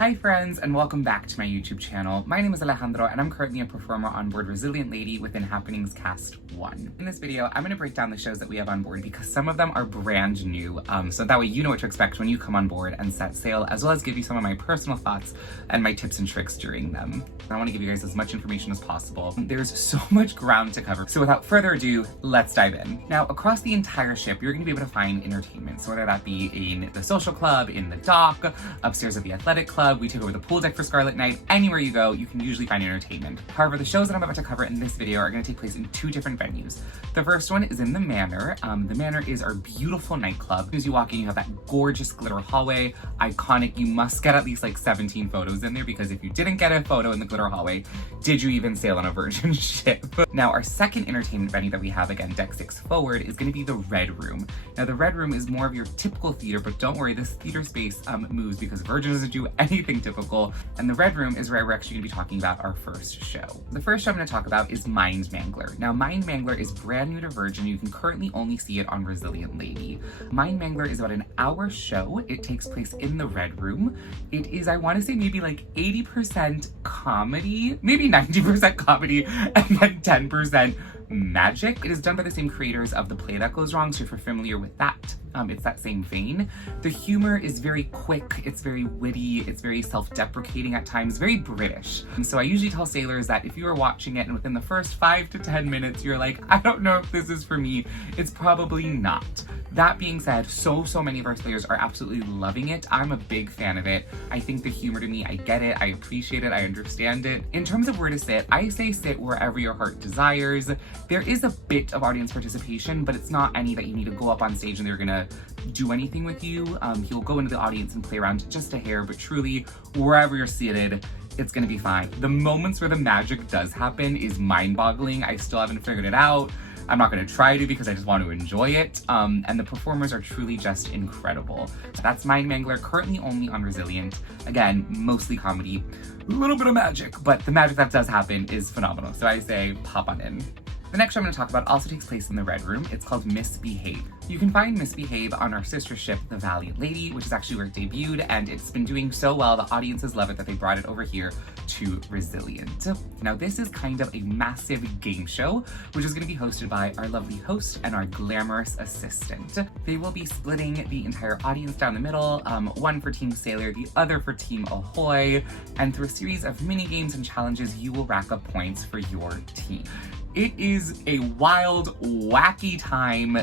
Hi friends, and welcome back to my YouTube channel. My name is Alejandro, and I'm currently a performer on board Resilient Lady within Happenings Cast 1. In this video, I'm going to break down the shows that we have on board because some of them are brand new, so that way you know what to expect when you come on board and set sail, as well as give you some of my personal thoughts and my tips and tricks during them. I want to give you guys as much information as possible. There's so much ground to cover, so without further ado, let's dive in. Now, across the entire ship, you're going to be able to find entertainment, so whether that be in the social club, in the dock, upstairs at the athletic club, we took over the pool deck for Scarlet Night. Anywhere you go, you can usually find entertainment. However, the shows that I'm about to cover in this video are going to take place in two different venues. The first one is in the Manor. The Manor is our beautiful nightclub. As you walk in, you have that gorgeous glitter hallway. Iconic. You must get at least like 17 photos in there, because if you didn't get a photo in the glitter hallway, did you even sail on a Virgin ship? Now, our second entertainment venue that we have, again, Deck 6 Forward, is going to be the Red Room. Now, the Red Room is more of your typical theater, but don't worry, this theater space moves because Virgin doesn't do anything typical. And the Red Room is where we're actually going to be talking about our first show. The first show I'm going to talk about is Mind Mangler. Now, Mind Mangler is brand new to Virgin. You can currently only see it on Resilient Lady. Mind Mangler is about an hour show. It takes place in the Red Room. It is, I want to say, maybe like 80% comedy, maybe 90% comedy, and then 10% magic. It is done by the same creators of The Play That Goes Wrong, so if you're familiar with that, it's that same vein. The humor is very quick, it's very witty, it's very self-deprecating at times, very British. And so I usually tell sailors that if you are watching it and within the first 5 to 10 minutes you're like, I don't know if this is for me, it's probably not. That being said, so many of our sailors are absolutely loving it. I'm a big fan of it. I think the humor, to me, I get it, I appreciate it, I understand it. In terms of where to sit, I say sit wherever your heart desires. There is a bit of audience participation, but it's not any that you need to go up on stage and they're gonna do anything with you. You'll go into the audience and play around just a hair, but truly, wherever you're seated, it's gonna be fine. The moments where the magic does happen is mind-boggling. I still haven't figured it out. I'm not going to try to because I just want to enjoy it. And the performers are truly just incredible. So that's Mind Mangler, currently only on Resilient. Again, mostly comedy, a little bit of magic, but the magic that does happen is phenomenal. So I say pop on in. The next show I'm going to talk about also takes place in the Red Room. It's called Misbehave. You can find Misbehave on our sister ship, the Valiant Lady, which is actually where it debuted, and it's been doing so well, the audiences love it, that they brought it over here to Resilient. Now, this is kind of a massive game show, which is going to be hosted by our lovely host and our glamorous assistant. They will be splitting the entire audience down the middle, one for Team Sailor, the other for Team Ahoy, and through a series of mini games and challenges, you will rack up points for your team. It is a wild, wacky time.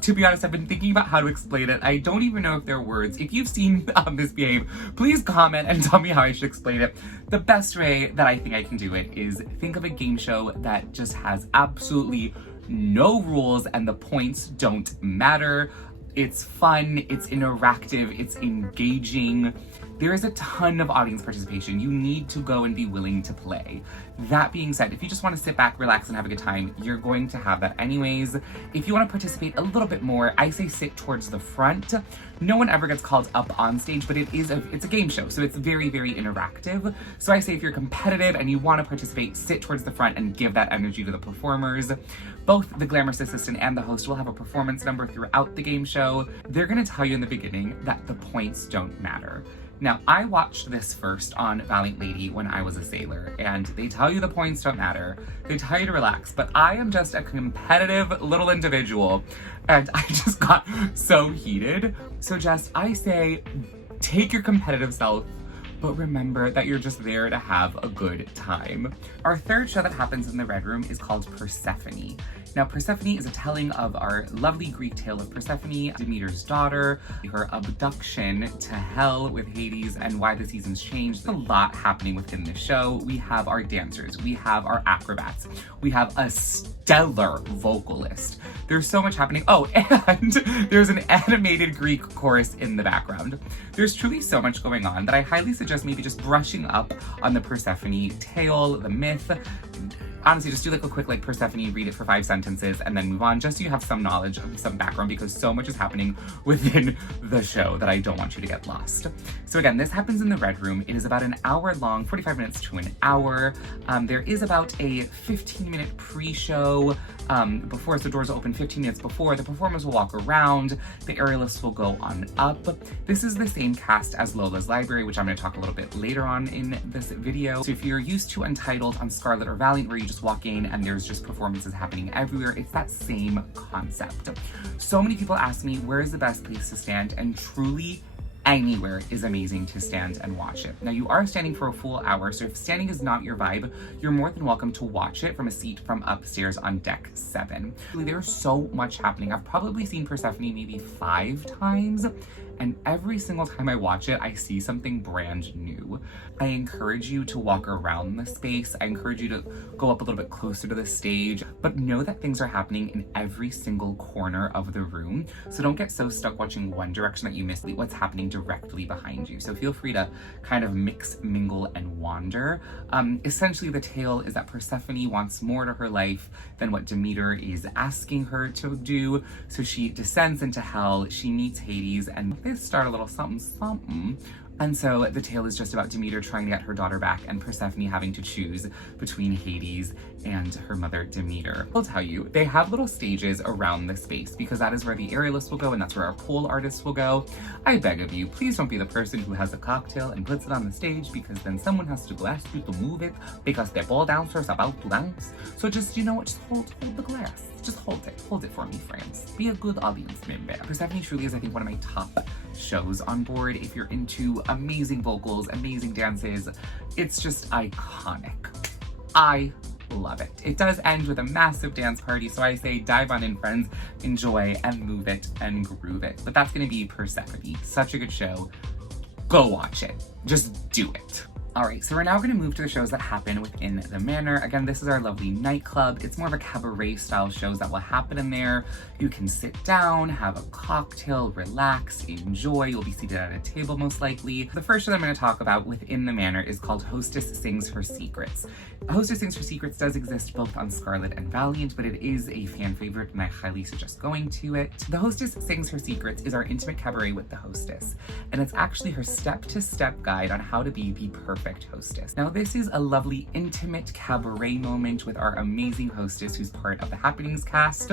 To be honest, I've been thinking about how to explain it. I don't even know if there are words. If you've seen Misbehave, please comment and tell me how I should explain it. The best way that I think I can do it is think of a game show that just has absolutely no rules and the points don't matter. It's fun, it's interactive, it's engaging. There is a ton of audience participation. You need to go and be willing to play. That being said, if you just want to sit back, relax, and have a good time, you're going to have that anyways. If you want to participate a little bit more, I say sit towards the front. No one ever gets called up on stage, but it's a game show, so it's very, very interactive. So I say if you're competitive and you want to participate, sit towards the front and give that energy to the performers. Both the glamorous assistant and the host will have a performance number throughout the game show. They're going to tell you in the beginning that the points don't matter. Now, I watched this first on Valiant Lady when I was a sailor, and they tell you the points don't matter. They tell you to relax, but I am just a competitive little individual, and I just got so heated. So I say, take your competitive self, but remember that you're just there to have a good time. Our third show that happens in the Red Room is called Persephone. Now, Persephone is a telling of our lovely Greek tale of Persephone, Demeter's daughter, her abduction to hell with Hades, and why the seasons changed. There's a lot happening within the show. We have our dancers, we have our acrobats, we have a stellar vocalist. There's so much happening. Oh, and there's an animated Greek chorus in the background. There's truly so much going on that I highly suggest maybe just brushing up on the Persephone tale, the myth. honestly, just do like a quick like Persephone, read it for 5 sentences, and then move on, just so you have some knowledge of some background, because so much is happening within the show that I don't want you to get lost. So again, this happens in the Red Room. It is about an hour long, 45 minutes to an hour. There is about a 15-minute pre-show before, so doors will open 15 minutes before. The performers will walk around, the aerialists will go on up. This is the same cast as Lola's Library, which I'm going to talk a little bit later on in this video. So if you're used to Untitled on Scarlet or Valiant, where you just walk in and there's just performances happening everywhere, it's that same concept. So many people ask me, where is the best place to stand? And truly, anywhere is amazing to stand and watch it. Now, you are standing for a full hour, so if standing is not your vibe, you're more than welcome to watch it from a seat from upstairs on deck 7. There's so much happening. I've probably seen Persephone maybe 5 times, and every single time I watch it, I see something brand new. I encourage you to walk around the space. I encourage you to go up a little bit closer to the stage, but know that things are happening in every single corner of the room. So don't get so stuck watching one direction that you miss what's happening directly behind you. So feel free to kind of mix, mingle, and wander. Essentially, the tale is that Persephone wants more to her life than what Demeter is asking her to do. So she descends into hell, she meets Hades, and they start a little something. And so the tale is just about Demeter trying to get her daughter back and Persephone having to choose between Hades and her mother Demeter. I'll tell you, they have little stages around the space because that is where the aerialists will go and that's where our pole artists will go. I beg of you, please don't be the person who has a cocktail and puts it on the stage, because then someone has to go ask you to move it because the ball dancer is about to dance. So just, you know what, just hold the glass. Just hold it for me, friends. Be a good audience member. Persephone truly is, I think, one of my top shows on board. If you're into amazing vocals, amazing dances, it's just iconic. I love it. It does end with a massive dance party, so I say dive on in, friends, enjoy and move it and groove it. But that's gonna be Persephone. Such a good show. Go watch it. Just do it. Alright, so we're now going to move to the shows that happen within the manor. Again, this is our lovely nightclub. It's more of a cabaret style shows that will happen in there. You can sit down, have a cocktail, relax, enjoy. You'll be seated at a table most likely. The first show that I'm going to talk about within the manor is called Hostess Sings Her Secrets. Hostess Sings Her Secrets does exist both on Scarlet and Valiant, but it is a fan favorite and I highly suggest going to it. The Hostess Sings Her Secrets is our intimate cabaret with the hostess, and it's actually her step-to-step guide on how to be the perfect hostess. Now, this is a lovely intimate cabaret moment with our amazing hostess who's part of the Happenings cast.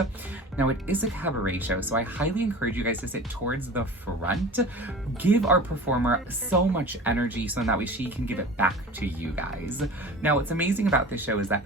Now, it is a cabaret show, so I highly encourage you guys to sit towards the front. Give our performer so much energy so that way she can give it back to you guys. Now, what's amazing about this show is that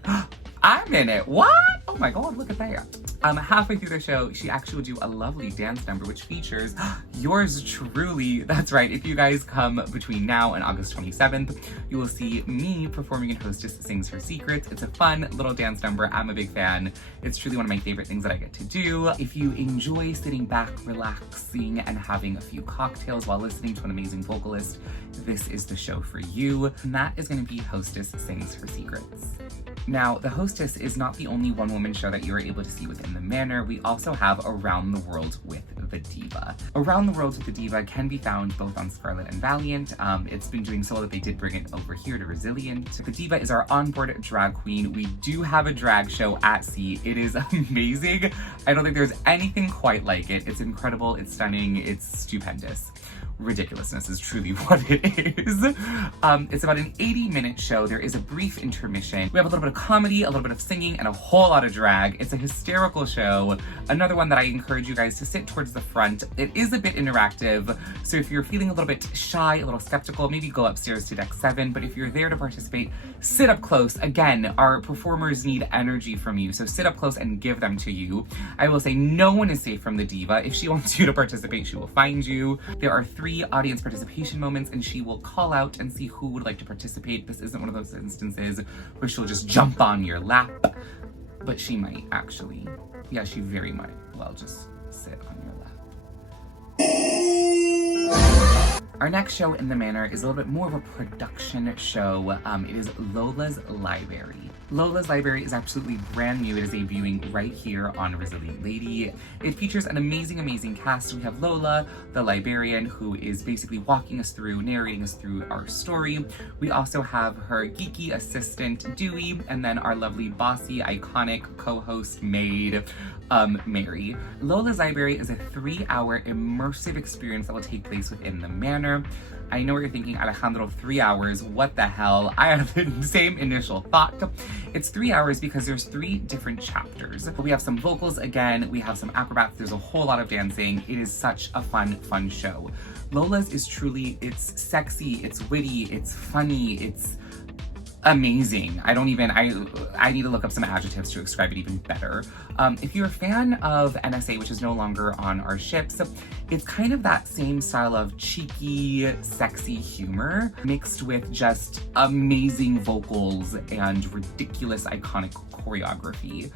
I'm in it. What? Oh my god, look at that. Halfway through the show, she actually will do a lovely dance number which features yours truly. That's right, if you guys come between now and August 27th, you will see me performing in Hostess Sings Her Secrets. It's a fun little dance number. I'm a big fan. It's truly one of my favorite things that I get to do. If you enjoy sitting back, relaxing, and having a few cocktails while listening to an amazing vocalist, this is the show for you. And that is going to be Hostess Sings Her Secrets. Now, the Hostess is not the only one-woman show that you are able to see within the manor. We also have Around the World with the Diva. Around the World with the Diva can be found both on Scarlet and Valiant. It's been doing so well that they did bring it over here to Resilient. The Diva is our onboard drag queen. We do have a drag show at sea. It is amazing. I don't think there's anything quite like it. It's incredible, it's stunning, it's stupendous. Ridiculousness is truly what it is. It's about an 80-minute show. There is a brief intermission. We have a little bit of comedy, a little bit of singing, and a whole lot of drag. It's a hysterical show. Another one that I encourage you guys to sit towards the front. It is a bit interactive, so if you're feeling a little bit shy, a little skeptical, maybe go upstairs to deck 7, but if you're there to participate, sit up close. Again, our performers need energy from you, so sit up close and give them to you. I will say no one is safe from the Diva. If she wants you to participate, she will find you. There are 3 audience participation moments, and she will call out and see who would like to participate. This isn't one of those instances where she'll just jump on your lap, but she might actually. Yeah, she very might well just sit on your lap. Our next show in the manor is a little bit more of a production show. It is Lola's Library. Lola's Library is absolutely brand new. It is debuting right here on Resilient Lady. It features an amazing cast. We have Lola, the librarian, who is basically walking us through, narrating us through our story. We also have her geeky assistant, Dewey, and then our lovely, bossy, iconic co-host maid, Mary. Lola's Library is a 3-hour immersive experience that will take place within the manor. I know what you're thinking, Alejandro, 3 hours, what the hell? I had the same initial thought. It's 3 hours because there's 3 different chapters. We have some vocals again, we have some acrobats, there's a whole lot of dancing. It is such a fun show. Lola's is truly, it's sexy, it's witty, it's funny, it's amazing. I need to look up some adjectives to describe it even better. If you're a fan of NSA, which is no longer on our ships, it's kind of that same style of cheeky, sexy humor mixed with just amazing vocals and ridiculous, iconic choreography.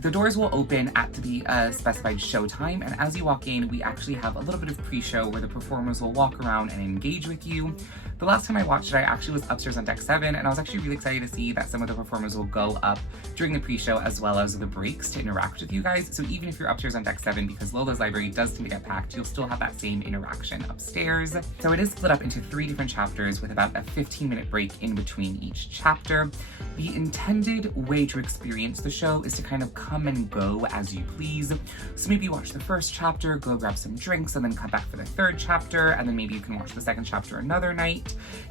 The doors will open at the specified show time, and as you walk in, we actually have a little bit of pre-show where the performers will walk around and engage with you. The last time I watched it, I actually was upstairs on deck 7, and I was actually really excited to see that some of the performers will go up during the pre-show as well as the breaks to interact with you guys. So even if you're upstairs on deck 7, because Lola's Library does tend to get packed, you'll still have that same interaction upstairs. So it is split up into 3 different chapters with about a 15-minute break in between each chapter. The intended way to experience the show is to kind of come and go as you please. So maybe watch the first chapter, go grab some drinks, and then come back for the 3rd chapter, and then maybe you can watch the 2nd chapter another night.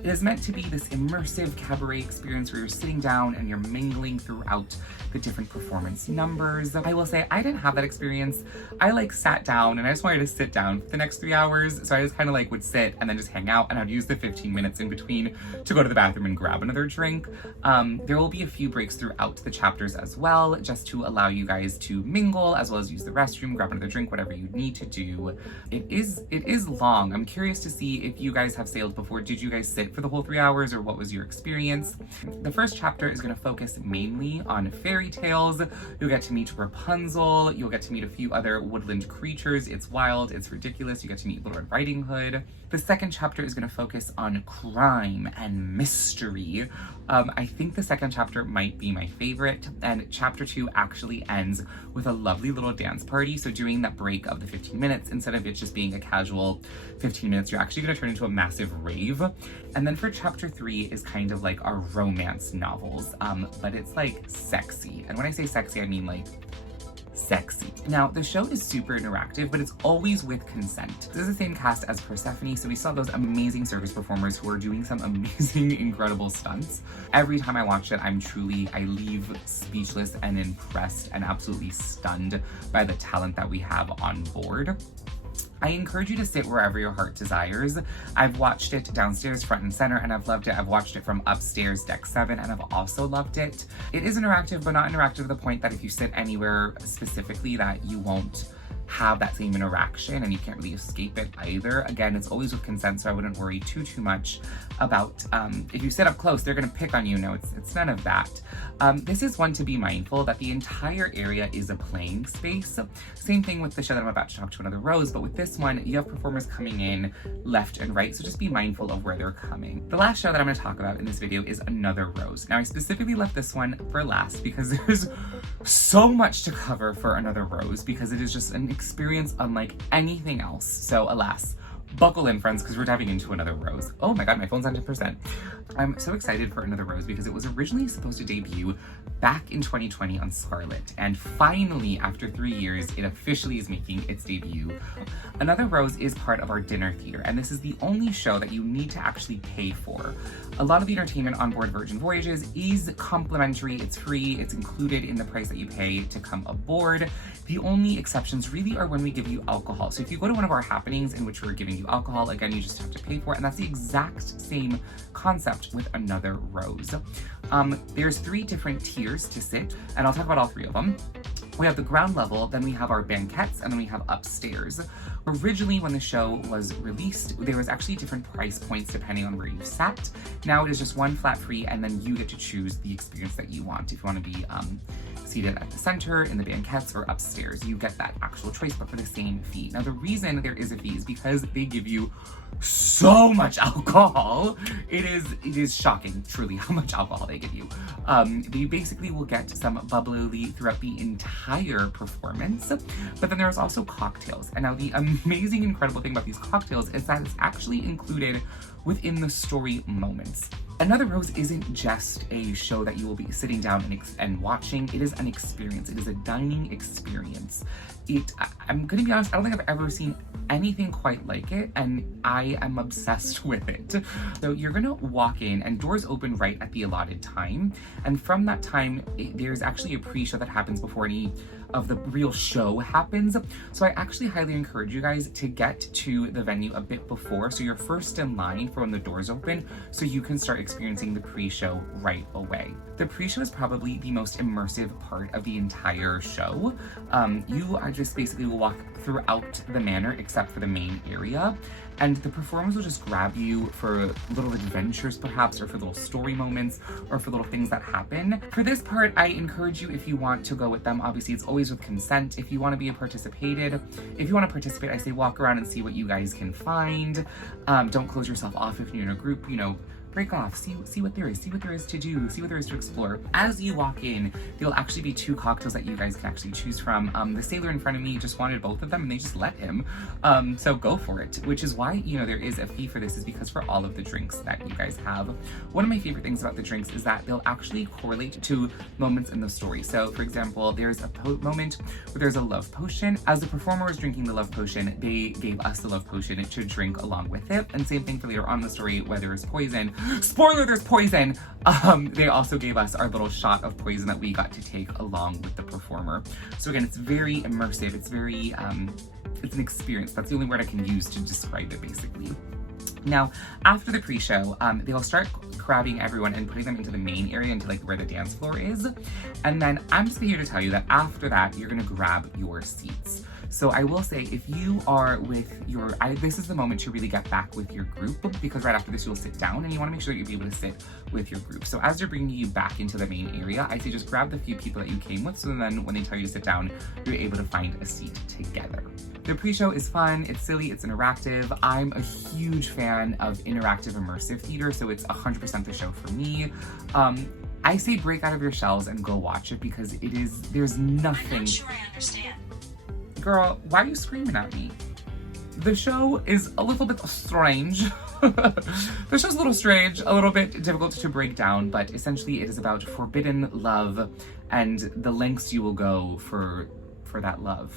It is meant to be this immersive cabaret experience where you're sitting down and you're mingling throughout the different performance numbers. I will say I didn't have that experience. I sat down and I just wanted to sit down for the next 3 hours. So I just kind of would sit and then just hang out, and I'd use the 15 minutes in between to go to the bathroom and grab another drink. There will be a few breaks throughout the chapters as well, just to allow you guys to mingle as well as use the restroom, grab another drink, whatever you need to do. It is long. I'm curious to see if you guys have sailed before. Did you guys sit for the whole 3 hours, or what was your experience? The first chapter is going to focus mainly on fairy tales. You'll get to meet Rapunzel. You'll get to meet a few other woodland creatures. It's wild. It's ridiculous. You get to meet Little Red Riding Hood. The second chapter is going to focus on crime and mystery. I think the 2nd chapter might be my favorite, and chapter 2 actually ends with a lovely little dance party. So during that break of the 15 minutes, instead of it just being a casual 15 minutes, you're actually going to turn into a massive rave. And then for chapter 3 is kind of like our romance novels, but it's sexy. And when I say sexy, I mean sexy. Now, the show is super interactive, but it's always with consent. This is the same cast as Persephone, so we saw those amazing circus performers who are doing some amazing, incredible stunts. Every time I watch it, I leave speechless and impressed and absolutely stunned by the talent that we have on board. I encourage you to sit wherever your heart desires. I've watched it downstairs, front and center, and I've loved it. I've watched it from upstairs, deck 7, and I've also loved it. It is interactive, but not interactive to the point that if you sit anywhere specifically that you won't have that same interaction and you can't really escape it either. Again, it's always with consent, so I wouldn't worry too much about if you sit up close, they're gonna pick on you. No, it's none of that. This is one to be mindful that the entire area is a playing space. Same thing with the show that I'm about to talk to Another Rose, but with this one, you have performers coming in left and right, so just be mindful of where they're coming. The last show that I'm gonna talk about in this video is Another Rose. Now, I specifically left this one for last because there's so much to cover for Another Rose because it is just an experience unlike anything else. So alas, buckle in, friends, because we're diving into Another Rose. Oh my god, my phone's on 10%. I'm so excited for Another Rose because it was originally supposed to debut back in 2020 on Scarlet, and finally, after 3 years, it officially is making its debut. Another Rose is part of our dinner theater, and this is the only show that you need to actually pay for. A lot of the entertainment on board Virgin Voyages is complimentary, it's free, it's included in the price that you pay to come aboard. The only exceptions really are when we give you alcohol. So if you go to one of our happenings in which we're giving you alcohol, again, you just have to pay for it, and that's the exact same concept with Another Rose. There's 3 different tiers to sit, and I'll talk about all 3 of them. We have the ground level, then we have our banquettes, and then we have upstairs. Originally, when the show was released, there was actually different price points depending on where you sat. Now it is just one flat fee, and then you get to choose the experience that you want. If you want to be seated at the center, in the banquettes, or upstairs. You get that actual choice, but for the same fee. Now, the reason there is a fee is because they give you so much alcohol. It is shocking, truly, how much alcohol they give you. You basically will get some bubbly throughout the entire performance, but then there's also cocktails. And now the amazing, incredible thing about these cocktails is that it's actually included within the story moments. Another Rose isn't just a show that you will be sitting down and watching. It is an experience. It is a dining experience. I'm gonna be honest, I don't think I've ever seen anything quite like it, and I am obsessed with it. So you're gonna walk in, and doors open right at the allotted time, and from that time, there's actually a pre-show that happens before any of the real show happens. So I actually highly encourage you guys to get to the venue a bit before, so you're first in line for when the doors open, so you can start experiencing the pre-show right away. The pre-show is probably the most immersive part of the entire show. You are just basically will walk throughout the manor except for the main area, and the performers will just grab you for little adventures perhaps, or for little story moments, or for little things that happen. For this part, I encourage you, if you want to go with them, obviously it's always with consent. If you want to participate, I say walk around and see what you guys can find. Don't close yourself off if you're in a group, you know, break off, see what there is to do, see what there is to explore. As you walk in, there'll actually be 2 cocktails that you guys can actually choose from. The sailor in front of me just wanted both of them and they just let him. So go for it, which is why, you know, there is a fee for this, is because for all of the drinks that you guys have. One of my favorite things about the drinks is that they'll actually correlate to moments in the story. So for example, there's a moment where there's a love potion. As the performer was drinking the love potion, they gave us the love potion to drink along with it. And same thing for later on in the story, where there is poison. Spoiler, there's poison! They also gave us our little shot of poison that we got to take along with the performer. So again, it's very immersive. It's very, it's an experience. That's the only word I can use to describe it, basically. Now, after the pre-show, they'll start grabbing everyone and putting them into the main area, into like where the dance floor is. And then I'm just here to tell you that after that, you're gonna grab your seats. So I will say, if you are with this is the moment to really get back with your group, because right after this you'll sit down and you want to make sure that you'll be able to sit with your group. So as they're bringing you back into the main area, I say just grab the few people that you came with, so then when they tell you to sit down, you're able to find a seat together. The pre-show is fun, it's silly, it's interactive. I'm a huge fan of interactive immersive theater, so it's 100% the show for me. I say break out of your shells and go watch it, because there's nothing. I'm not sure I understand. Girl, why are you screaming at me? The show is a little bit strange. The show's a little strange, a little bit difficult to break down, but essentially it is about forbidden love and the lengths you will go for that love.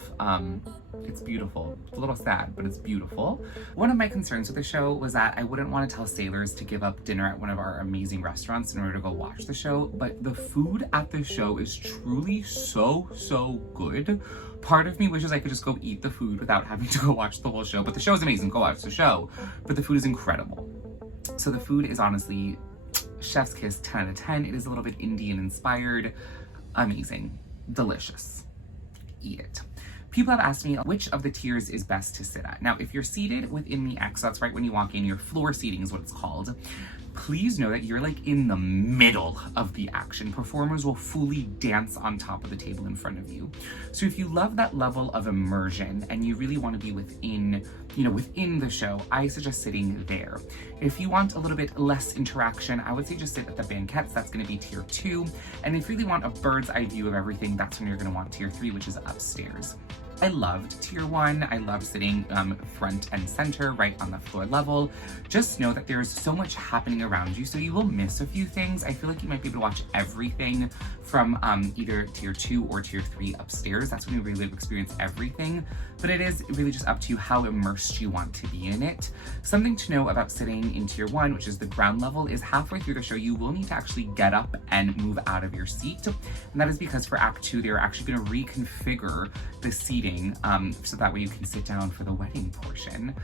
It's beautiful. It's a little sad, but it's beautiful. One of my concerns with the show was that I wouldn't want to tell sailors to give up dinner at one of our amazing restaurants in order to go watch the show, but the food at the show is truly so good. Part of me wishes I could just go eat the food without having to go watch the whole show, but the show is amazing, go watch the show. But the food is incredible. So the food is honestly chef's kiss, 10 out of 10. It is a little bit Indian inspired, amazing, delicious. Eat it. People have asked me which of the tiers is best to sit at. Now, if you're seated within the X, that's right when you walk in, your floor seating is what it's called. Please know that you're like in the middle of the action. Performers will fully dance on top of the table in front of you. So if you love that level of immersion and you really want to be within the show, I suggest sitting there. If you want a little bit less interaction, I would say just sit at the banquettes. That's going to be tier 2. And if you really want a bird's eye view of everything, that's when you're going to want tier 3, which is upstairs. I loved tier 1. I loved sitting front and center, right on the floor level. Just know that there's so much happening around you, so you will miss a few things. I feel like you might be able to watch everything from either tier 2 or tier 3 upstairs. That's when you really experience everything. But it is really just up to you how immersed you want to be in it. Something to know about sitting in tier 1, which is the ground level, is halfway through the show, you will need to actually get up and move out of your seat. And that is because for Act 2, they're actually going to reconfigure the seating so that way you can sit down for the wedding portion.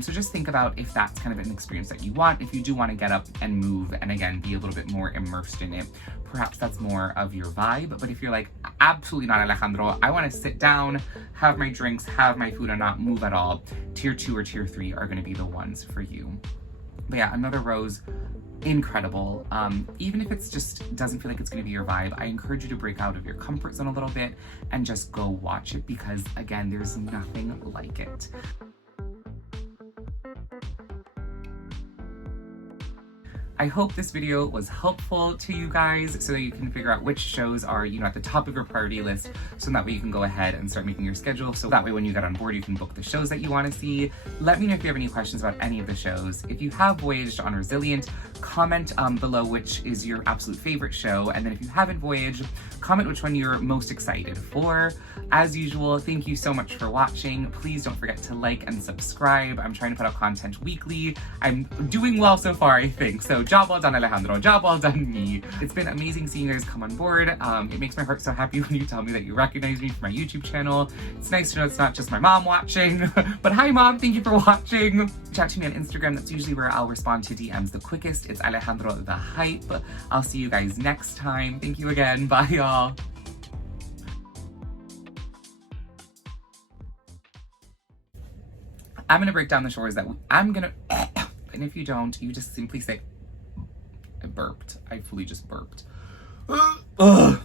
So just think about if that's kind of an experience that you want. If you do want to get up and move and again be a little bit more immersed in it, perhaps that's more of your vibe. But if you're like, absolutely not, Alejandro, I want to sit down, have my drinks, have my food and not move at all, tier 2 or tier 3 are going to be the ones for you. But yeah, Another Rose, incredible. Even if it's just doesn't feel like it's going to be your vibe, I encourage you to break out of your comfort zone a little bit and just go watch it, because again, there's nothing like it. I hope this video was helpful to you guys so that you can figure out which shows are, you know, at the top of your priority list, so that way you can go ahead and start making your schedule. So that way when you get on board, you can book the shows that you want to see. Let me know if you have any questions about any of the shows. If you have voyaged on Resilient, comment below which is your absolute favorite show. And then if you haven't voyaged, comment which one you're most excited for. As usual, thank you so much for watching. Please don't forget to like and subscribe. I'm trying to put out content weekly. I'm doing well so far, I think. So job well done, Alejandro. Job well done, me. It's been amazing seeing you guys come on board. It makes my heart so happy when you tell me that you recognize me from my YouTube channel. It's nice to know it's not just my mom watching. But hi, Mom. Thank you for watching. Chat to me on Instagram. That's usually where I'll respond to DMs the quickest. It's Alejandro the Hype. I'll see you guys next time. Thank you again. Bye, y'all. I'm gonna break down the shores that and if you don't, you just simply say, I burped. I fully just burped. Ugh.